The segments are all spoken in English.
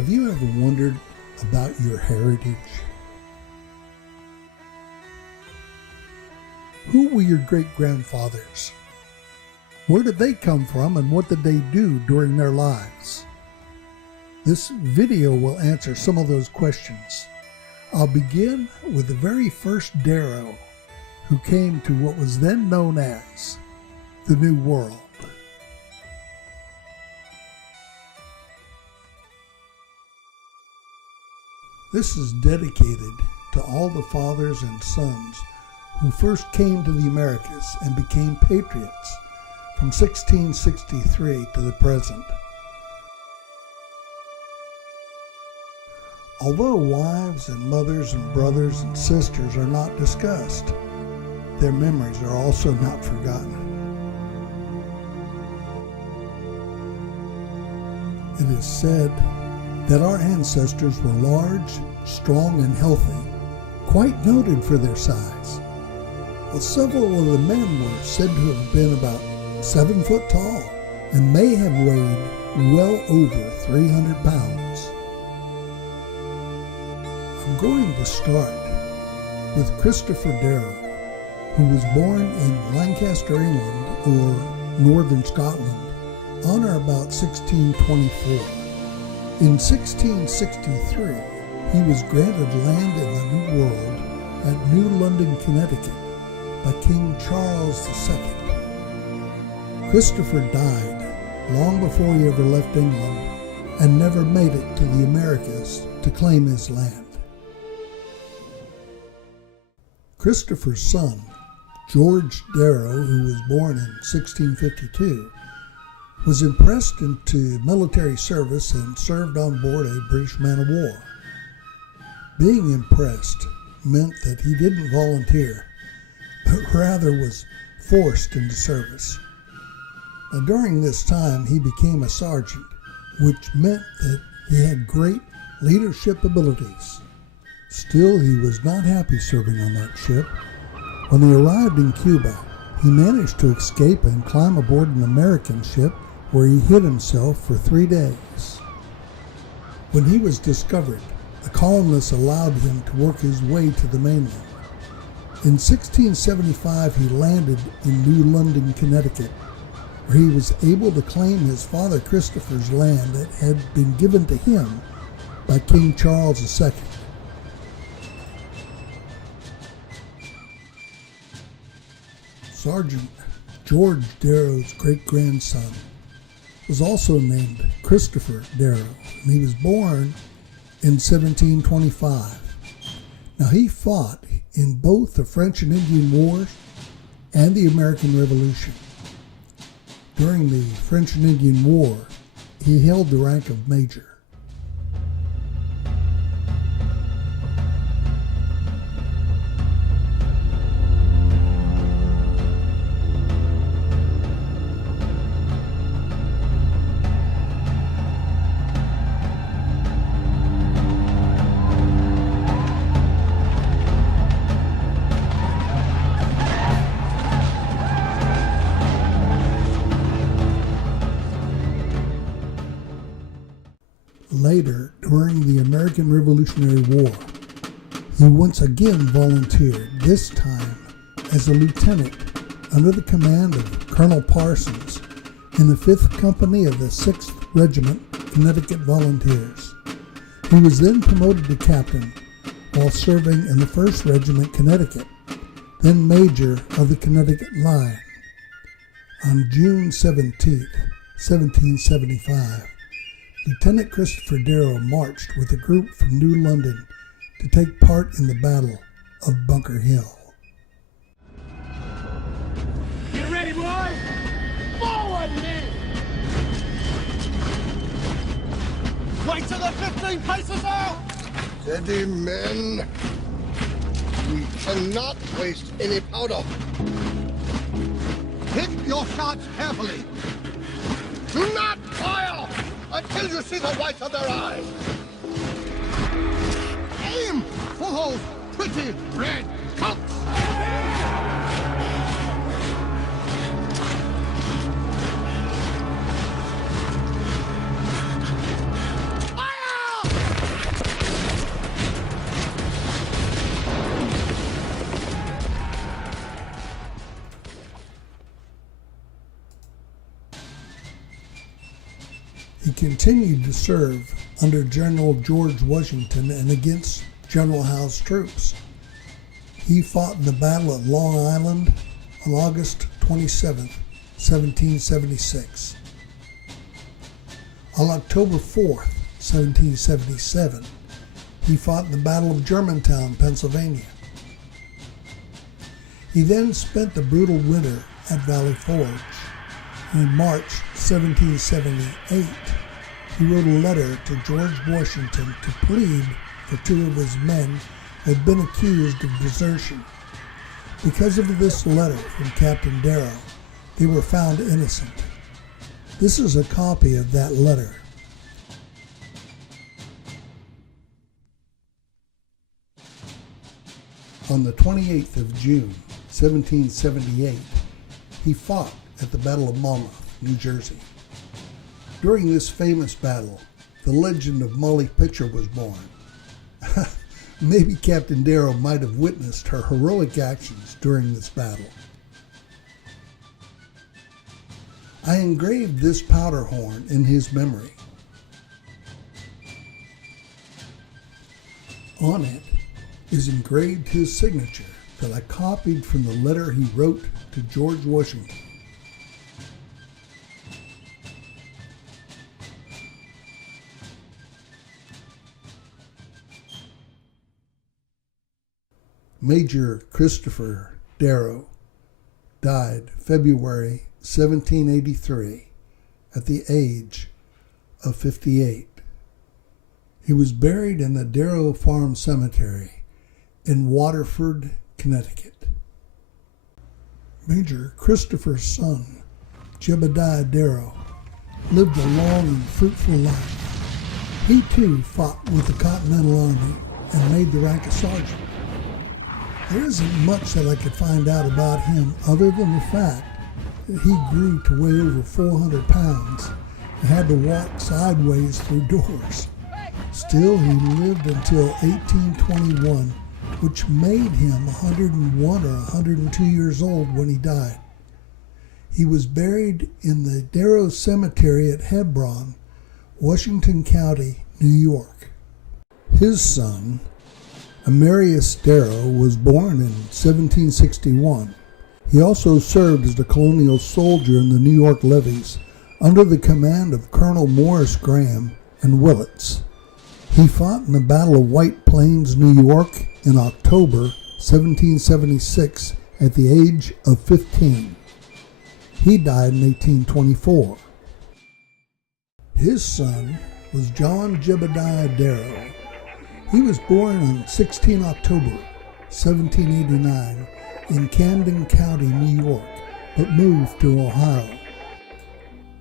Have you ever wondered about your heritage? Who were your great-grandfathers? Where did they come from and what did they do during their lives? This video will answer some of those questions. I'll begin with the very first Darrow, who came to what was then known as the New World. This is dedicated to all the fathers and sons who first came to the Americas and became patriots from 1663 to the present. Although wives and mothers and brothers and sisters are not discussed, their memories are also not forgotten. It is said that our ancestors were large, strong, and healthy, quite noted for their size. Well, several of the men were said to have been about 7 foot tall and may have weighed well over 300 pounds. I'm going to start with Christopher Darrow, who was born in Lancaster, England, or Northern Scotland, on or about 1624. In 1663, he was granted land in the New World at New London, Connecticut, by King Charles II. Christopher died long before he ever left England and never made it to the Americas to claim his land. Christopher's son, George Darrow, who was born in 1652, was impressed into military service and served on board a British man of war. Being impressed meant that he didn't volunteer, but rather was forced into service. Now, during this time, he became a sergeant, which meant that he had great leadership abilities. Still, he was not happy serving on that ship. When they arrived in Cuba, he managed to escape and climb aboard an American ship where he hid himself for 3 days. When he was discovered, the colonists allowed him to work his way to the mainland. In 1675, he landed in New London, Connecticut, where he was able to claim his father Christopher's land that had been given to him by King Charles II. Sergeant George Darrow's great-grandson was also named Christopher Darrow, and he was born in 1725. Now, he fought in both the French and Indian Wars and the American Revolution. During the French and Indian War, he held the rank of major. Later, during the American Revolutionary War, he once again volunteered, this time as a lieutenant under the command of Colonel Parsons in the 5th Company of the 6th Regiment, Connecticut Volunteers. He was then promoted to captain while serving in the 1st Regiment, Connecticut, then major of the Connecticut Line. On June 17, 1775, Lieutenant Christopher Darrow marched with a group from New London to take part in the Battle of Bunker Hill. Get ready, boys! Forward, men! Wait till the 15 paces out! Steady, men. We cannot waste any powder. Pick your shots carefully. Do not fire until you see the whites of their eyes. Aim for those pretty red cups! Fire! He continued to serve under General George Washington and against General Howe's troops. He fought in the Battle of Long Island on August 27, 1776. On October 4, 1777, he fought in the Battle of Germantown, Pennsylvania. He then spent the brutal winter at Valley Forge. In March 1778, he wrote a letter to George Washington to plead for two of his men who had been accused of desertion. Because of this letter from Captain Darrow, they were found innocent. This is a copy of that letter. On the 28th of June, 1778, he fought at the Battle of Monmouth, New Jersey. During this famous battle, the legend of Molly Pitcher was born. Maybe Captain Darrow might have witnessed her heroic actions during this battle. I engraved this powder horn in his memory. On it is engraved his signature that I copied from the letter he wrote to George Washington. Major Christopher Darrow died February 1783 at the age of 58. He was buried in the Darrow Farm Cemetery in Waterford, Connecticut. Major Christopher's son, Jebediah Darrow, lived a long and fruitful life. He too fought with the Continental Army and made the rank of sergeant. There isn't much that I could find out about him other than the fact that he grew to weigh over 400 pounds and had to walk sideways through doors. Still, he lived until 1821, which made him 101 or 102 years old when he died. He was buried in the Darrow Cemetery at Hebron, Washington County, New York. His son, Amarius Darrow, was born in 1761. He also served as a colonial soldier in the New York levies under the command of Colonel Morris Graham and Willets. He fought in the Battle of White Plains, New York in October 1776 at the age of 15. He died in 1824. His son was John Jebediah Darrow. He was born on 16 October 1789 in Camden County, New York, but moved to Ohio.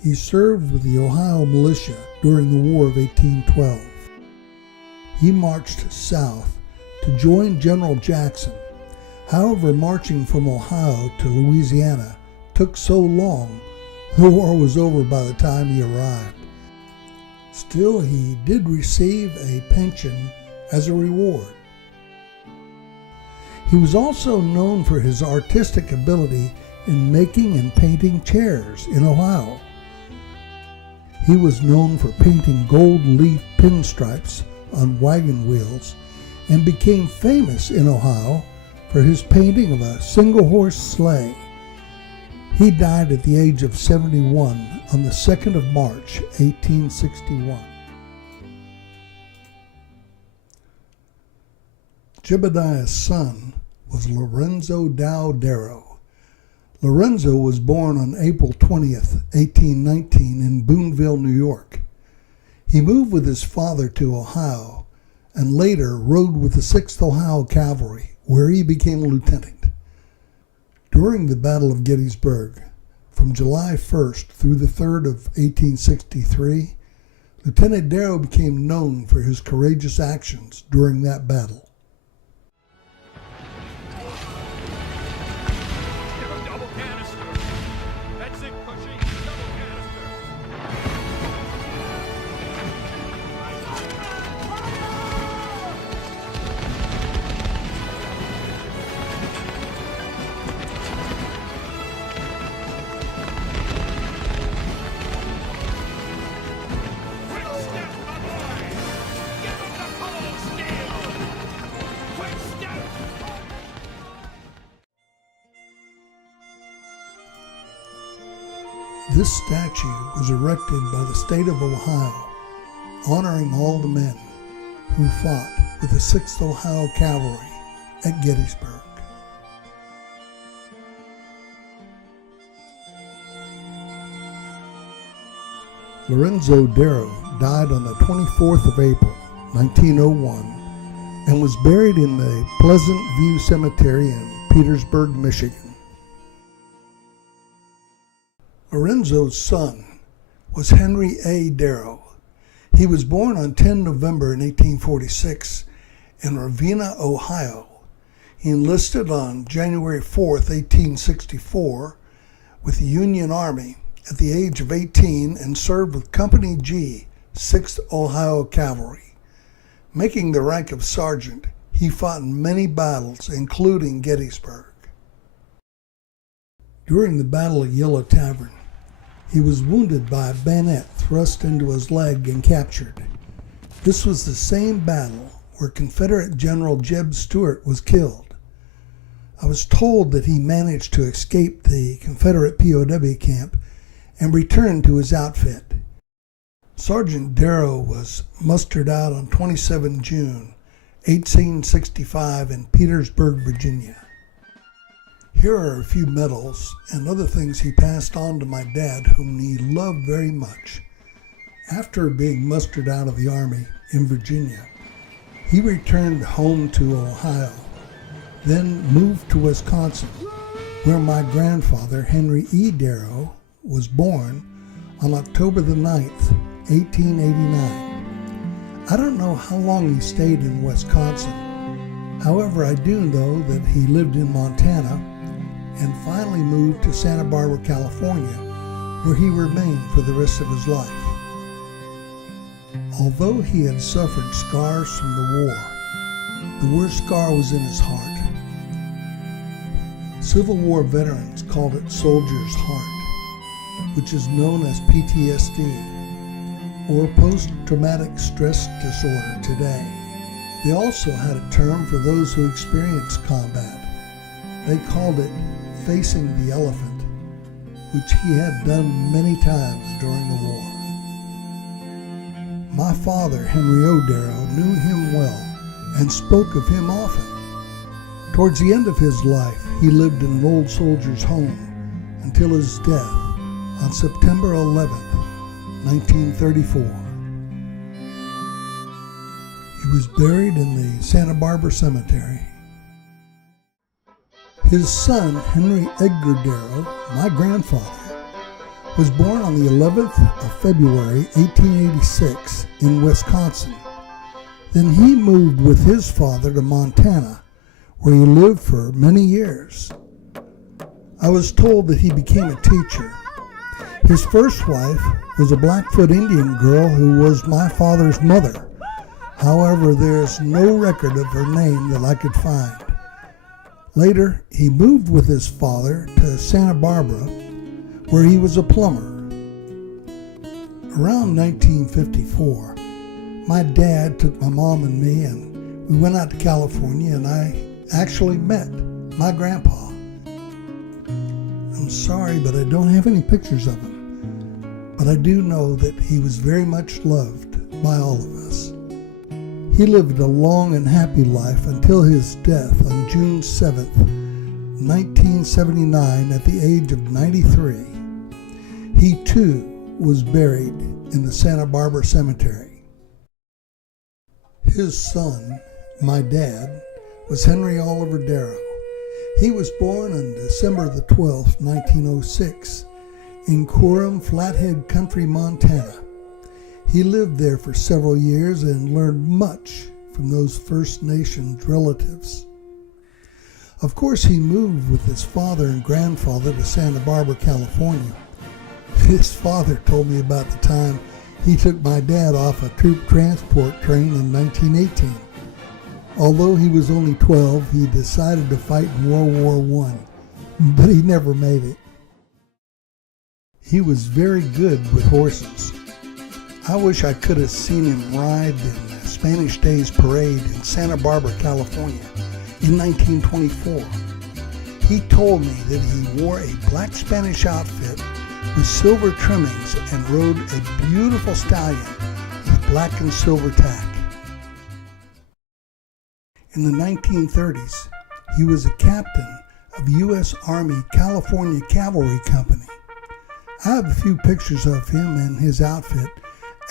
He served with the Ohio militia during the War of 1812. He marched south to join General Jackson. However, marching from Ohio to Louisiana took so long, the war was over by the time he arrived. Still, he did receive a pension as a reward. He was also known for his artistic ability in making and painting chairs in Ohio. He was known for painting gold leaf pinstripes on wagon wheels and became famous in Ohio for his painting of a single-horse sleigh. He died at the age of 71 on the 2nd of March, 1861. Jebediah's son was Lorenzo Dow Darrow. Lorenzo was born on April 20th, 1819 in Boonville, New York. He moved with his father to Ohio and later rode with the 6th Ohio Cavalry, where he became a lieutenant. During the Battle of Gettysburg, from July 1st through the 3rd of 1863, Lieutenant Darrow became known for his courageous actions during that battle. This statue was erected by the state of Ohio, honoring all the men who fought with the 6th Ohio Cavalry at Gettysburg. Lorenzo Darrow died on the 24th of April, 1901, and was buried in the Pleasant View Cemetery in Petersburg, Michigan. Lorenzo's son was Henry A. Darrow. He was born on 10 November in 1846 in Ravenna, Ohio. He enlisted on January 4th, 1864 with the Union Army at the age of 18 and served with Company G, 6th Ohio Cavalry. Making the rank of sergeant, he fought in many battles, including Gettysburg. During the Battle of Yellow Tavern, he was wounded by a bayonet thrust into his leg and captured. This was the same battle where Confederate General Jeb Stuart was killed. I was told that he managed to escape the Confederate POW camp and returned to his outfit. Sergeant Darrow was mustered out on 27 June, 1865 in Petersburg, Virginia. Here are a few medals and other things he passed on to my dad, whom he loved very much. After being mustered out of the Army in Virginia, he returned home to Ohio, then moved to Wisconsin, where my grandfather, Henry E. Darrow, was born on October the 9th, 1889. I don't know how long he stayed in Wisconsin. However, I do know that he lived in Montana and finally moved to Santa Barbara, California, where he remained for the rest of his life. Although he had suffered scars from the worst scar was in his heart. Civil War veterans called it soldier's heart, which is known as PTSD, or post-traumatic stress disorder today. They also had a term for those who experienced combat. They called it facing the elephant, which he had done many times during the war. My father, Henry O. Darrow, knew him well and spoke of him often. Towards the end of his life, he lived in an old soldier's home until his death on September 11th, 1934. He was buried in the Santa Barbara Cemetery. His son, Henry Edgar Darrow, my grandfather, was born on the 11th of February, 1886 in Wisconsin. Then he moved with his father to Montana, where he lived for many years. I was told that he became a teacher. His first wife was a Blackfoot Indian girl who was my father's mother. However, there is no record of her name that I could find. Later, he moved with his father to Santa Barbara, where he was a plumber. Around 1954, my dad took my mom and me, and we went out to California, and I actually met my grandpa. I'm sorry, but I don't have any pictures of him. But I do know that he was very much loved by all of us. He lived a long and happy life until his death on June 7th, 1979, at the age of 93. He too was buried in the Santa Barbara Cemetery. His son, my dad, was Henry Oliver Darrow. He was born on December the 12th, 1906, in Coram, Flathead Country, Montana. He lived there for several years and learned much from those First Nations relatives. Of course, he moved with his father and grandfather to Santa Barbara, California. His father told me about the time he took my dad off a troop transport train in 1918. Although he was only 12, he decided to fight in World War I, but he never made it. He was very good with horses. I wish I could have seen him ride in the Spanish Days Parade in Santa Barbara, California in 1924. He told me that he wore a black Spanish outfit with silver trimmings and rode a beautiful stallion with black and silver tack. In the 1930s, he was a captain of U.S. Army California Cavalry Company. I have a few pictures of him and his outfit,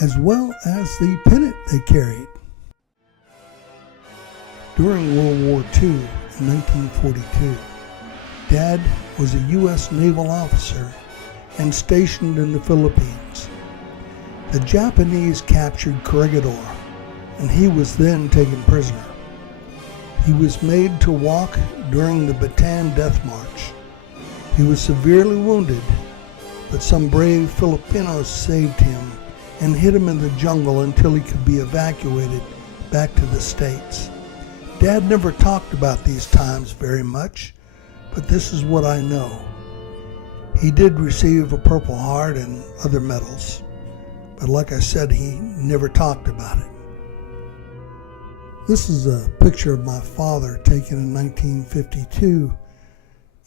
as well as the pennant they carried. During World War II in 1942, Dad was a U.S. naval officer and stationed in the Philippines. The Japanese captured Corregidor, and he was then taken prisoner. He was made to walk during the Bataan Death March. He was severely wounded, but some brave Filipinos saved him and hid him in the jungle until he could be evacuated back to the States. Dad never talked about these times very much, but this is what I know. He did receive a Purple Heart and other medals, but like I said, he never talked about it. This is a picture of my father taken in 1952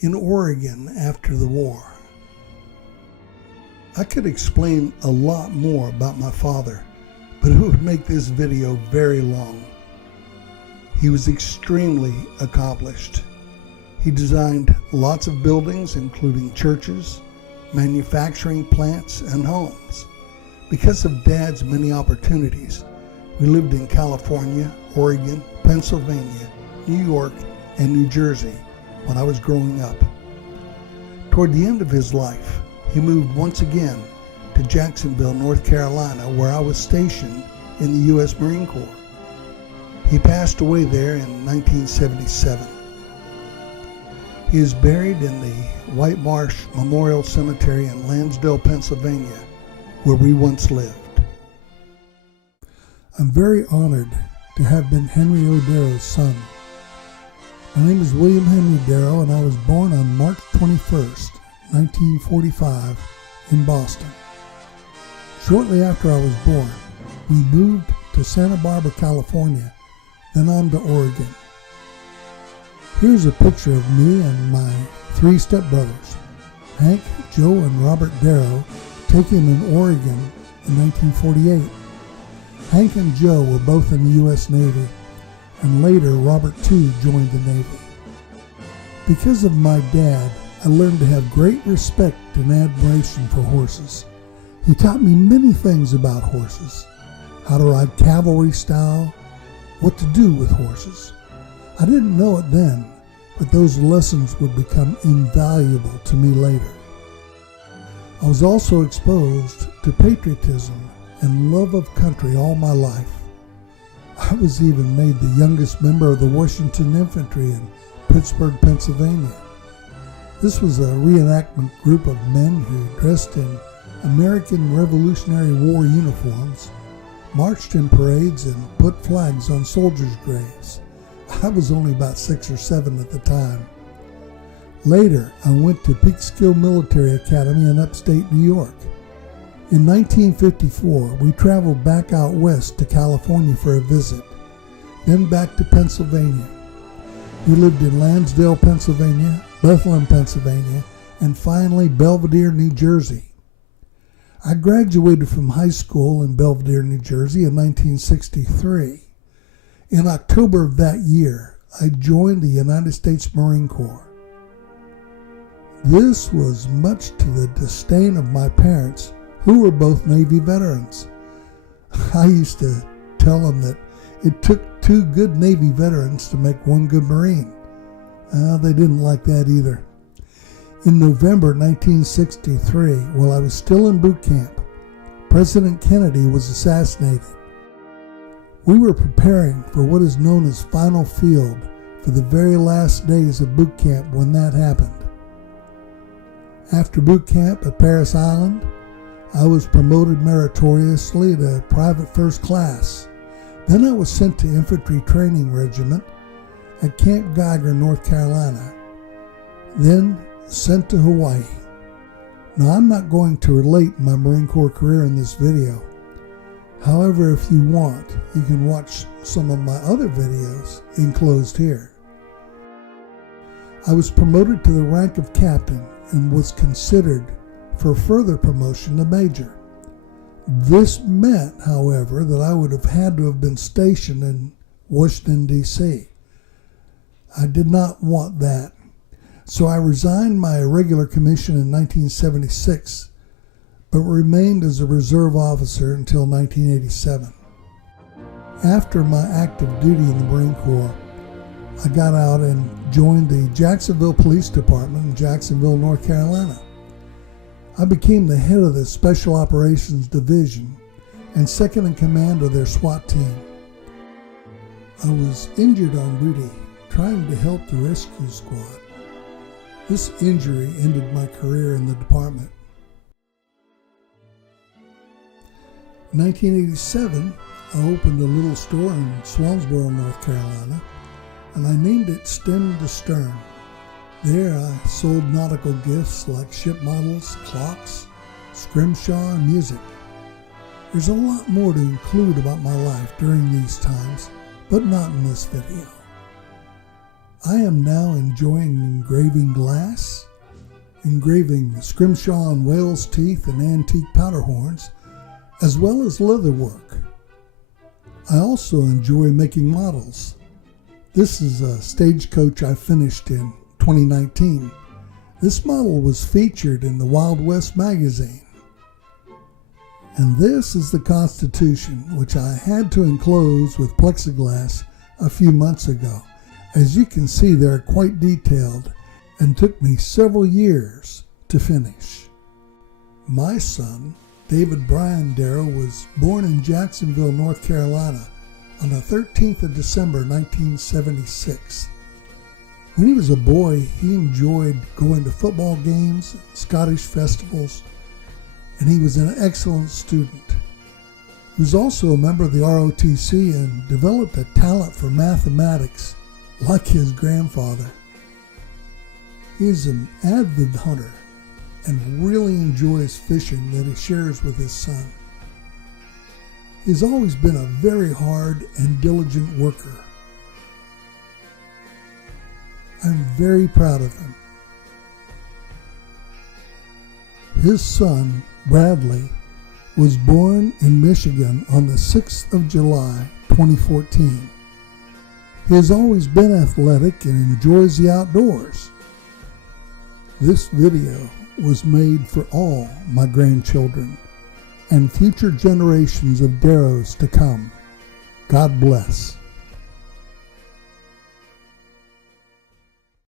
in Oregon after the war. I could explain a lot more about my father, but it would make this video very long. He was extremely accomplished. He designed lots of buildings, including churches, manufacturing plants, and homes. Because of Dad's many opportunities, we lived in California, Oregon, Pennsylvania, New York, and New Jersey when I was growing up. Toward the end of his life, he moved once again to Jacksonville, North Carolina, where I was stationed in the U.S. Marine Corps. He passed away there in 1977. He is buried in the White Marsh Memorial Cemetery in Lansdale, Pennsylvania, where we once lived. I'm very honored to have been Henry O. Darrow's son. My name is William Henry Darrow, and I was born on March 21st, 1945, in Boston. Shortly after I was born, we moved to Santa Barbara, California, then on to Oregon. Here's a picture of me and my three stepbrothers, Hank, Joe, and Robert Darrow, taken in Oregon in 1948. Hank and Joe were both in the U.S. Navy, and later Robert too joined the Navy. Because of my dad, I learned to have great respect and admiration for horses. He taught me many things about horses: how to ride cavalry style, what to do with horses. I didn't know it then, but those lessons would become invaluable to me later. I was also exposed to patriotism and love of country all my life. I was even made the youngest member of the Washington Infantry in Pittsburgh, Pennsylvania. This was a reenactment group of men who dressed in American Revolutionary War uniforms, marched in parades, and put flags on soldiers' graves. I was only about 6 or 7 at the time. Later, I went to Peekskill Military Academy in upstate New York. In 1954, we traveled back out west to California for a visit, then back to Pennsylvania. We lived in Lansdale, Pennsylvania, Bethlehem, Pennsylvania, and finally Belvedere, New Jersey. I graduated from high school in Belvedere, New Jersey in 1963. In October of that year, I joined the United States Marine Corps. This was much to the disdain of my parents, who were both Navy veterans. I used to tell them that it took 2 good Navy veterans to make 1 good Marine. They didn't like that either. In November 1963, while I was still in boot camp, President Kennedy was assassinated. We were preparing for what is known as Final Field for the very last days of boot camp when that happened. After boot camp at Parris Island, I was promoted meritoriously to Private First Class. Then I was sent to Infantry Training Regiment at Camp Geiger, North Carolina. Then sent to Hawaii. Now, I'm not going to relate my Marine Corps career in this video. However, if you want, you can watch some of my other videos enclosed here. I was promoted to the rank of captain and was considered for further promotion to major. This meant, however, that I would have had to have been stationed in Washington, D.C. I did not want that, so I resigned my regular commission in 1976, but remained as a reserve officer until 1987. After my active duty in the Marine Corps, I got out and joined the Jacksonville Police Department in Jacksonville, North Carolina. I became the head of the Special Operations Division and second in command of their SWAT team. I was injured on duty trying to help the rescue squad. This injury ended my career in the department. In 1987, I opened a little store in Swansboro, North Carolina, and I named it Stem to Stern. There I sold nautical gifts like ship models, clocks, scrimshaw, and music. There's a lot more to include about my life during these times, but not in this video. I am now enjoying engraving glass, engraving scrimshaw and whale's teeth and antique powder horns, as well as leather work. I also enjoy making models. This is a stagecoach I finished in 2019. This model was featured in the Wild West magazine. And this is the Constitution, which I had to enclose with plexiglass a few months ago. As you can see, they're quite detailed and took me several years to finish. My son, David Brian Darrow, was born in Jacksonville, North Carolina on the 13th of December 1976. When he was a boy, he enjoyed going to football games, Scottish festivals, and he was an excellent student. He was also a member of the ROTC and developed a talent for mathematics like his grandfather. He is an avid hunter and really enjoys fishing that he shares with his son. He's always been a very hard and diligent worker. I'm very proud of him. His son, Bradley, was born in Michigan on the 6th of July, 2014. He has always been athletic and enjoys the outdoors. This video was made for all my grandchildren and future generations of Darrows to come. God bless.